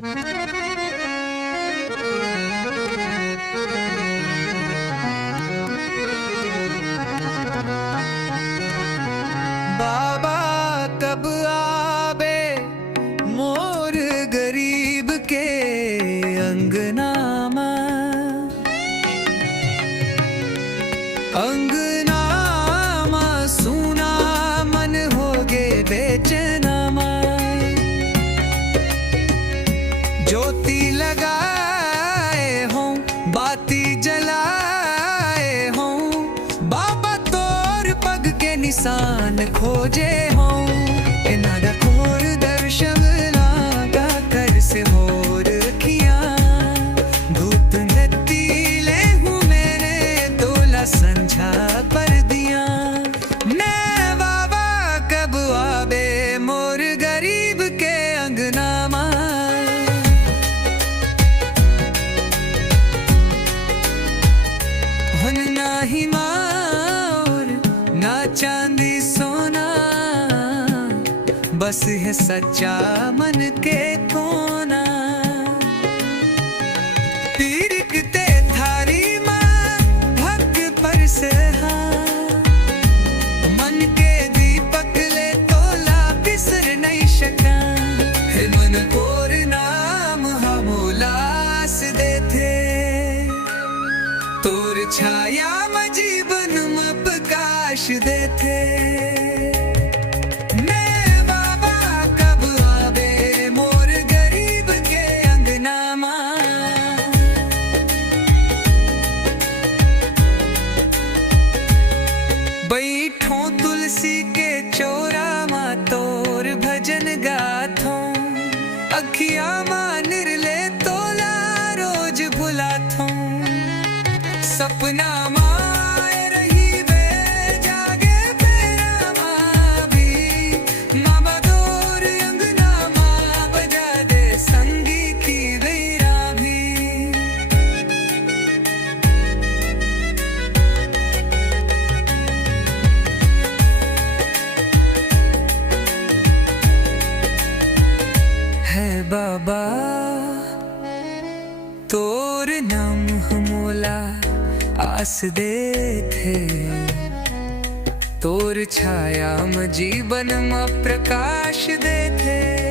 बाबा कब आबे मोर गरीब के अंगनामा, अंगनामा सुना मन होगे बेचैनामा। ज्योति लगाए हों बाती जलाए हों, बाबा तोर पग के निशान खोजे हों। इनादा कोर दर्शन लागा कर से होर किया, धूप नती ले हूँ मेरे तोला संझा पर दिया। ने बाबा कब आबे मोर गरीब के अंगनामा, ना ही मार ना चांदी सोना, बस है सच्चा मन के कोना। पीरकते थारी माँ भक्त पर से मन के दीपक ले तोला बिसर नहीं सका। है मन कोर नाम हमोलास दे थे, तोर छाया में जीवन में प्रकाश देते। मैं बाबा कब आबे मोर गरीब के अंगनामा, बैठो तुलसी के चौरा मा तोर भजन गाथो, अखिया मा निर्ले तोला रोज भुलाथो। सपना माए रही वे जागे तेरा माँ भी, माँ बदौर अंगना माँ बजा दे संगी की गैरा भी। है बाबा तोर नाम हमोला आस दे थे, तोर छाया में जीवन में प्रकाश दे थे।